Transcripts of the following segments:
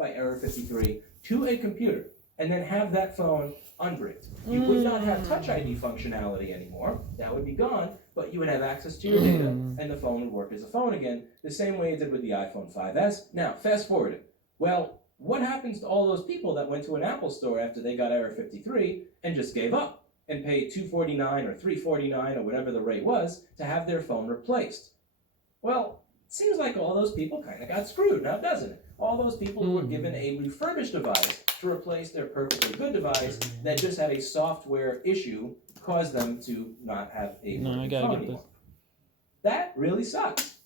by error 53 to a computer and then have that phone unbricked. You would not have Touch ID functionality anymore. That would be gone, but you would have access to your data, and the phone would work as a phone again, the same way it did with the iPhone 5S. Now, fast forward it. Well, what happens to all those people that went to an Apple store after they got error 53 and just gave up and paid $249 or $349 or whatever the rate was to have their phone replaced? Well, it seems like all those people kind of got screwed now, doesn't it? All those people who were given a refurbished device to replace their perfectly good device that just had a software issue caused them to not have a working phone anymore. That really sucks.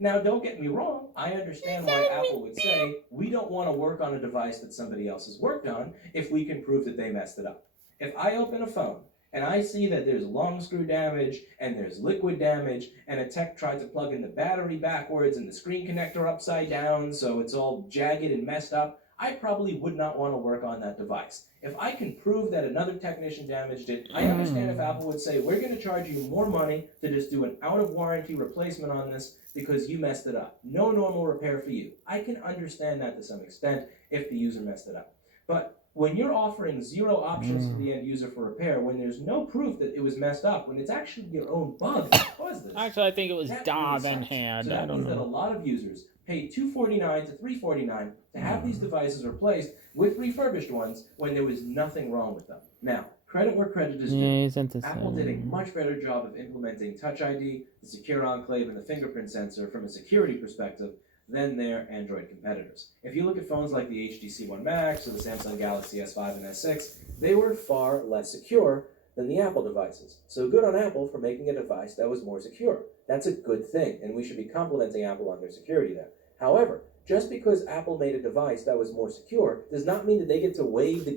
Now, don't get me wrong. I understand why Apple would say, we don't want to work on a device that somebody else has worked on if we can prove that they messed it up. If I open a phone and I see that there's long screw damage and there's liquid damage and a tech tried to plug in the battery backwards and the screen connector upside down so it's all jagged and messed up, I probably would not want to work on that device. If I can prove that another technician damaged it, I understand if Apple would say, we're going to charge you more money to just do an out-of-warranty replacement on this because you messed it up. No normal repair for you. I can understand that to some extent if the user messed it up. But when you're offering zero options to the end user for repair, when there's no proof that it was messed up, when it's actually your own bug that caused this. Actually, I think it was dog really and hand. So that means that a lot of users pay $249 to $349 to have these devices replaced with refurbished ones when there was nothing wrong with them. Now, credit where credit is due. Apple did a much better job of implementing Touch ID, the Secure Enclave, and the fingerprint sensor from a security perspective than their Android competitors. If you look at phones like the HTC One Max or the Samsung Galaxy S5 and S6, they were far less secure than the Apple devices. So good on Apple for making a device that was more secure. That's a good thing, and we should be complimenting Apple on their security there. However, just because Apple made a device that was more secure does not mean that they get to waive the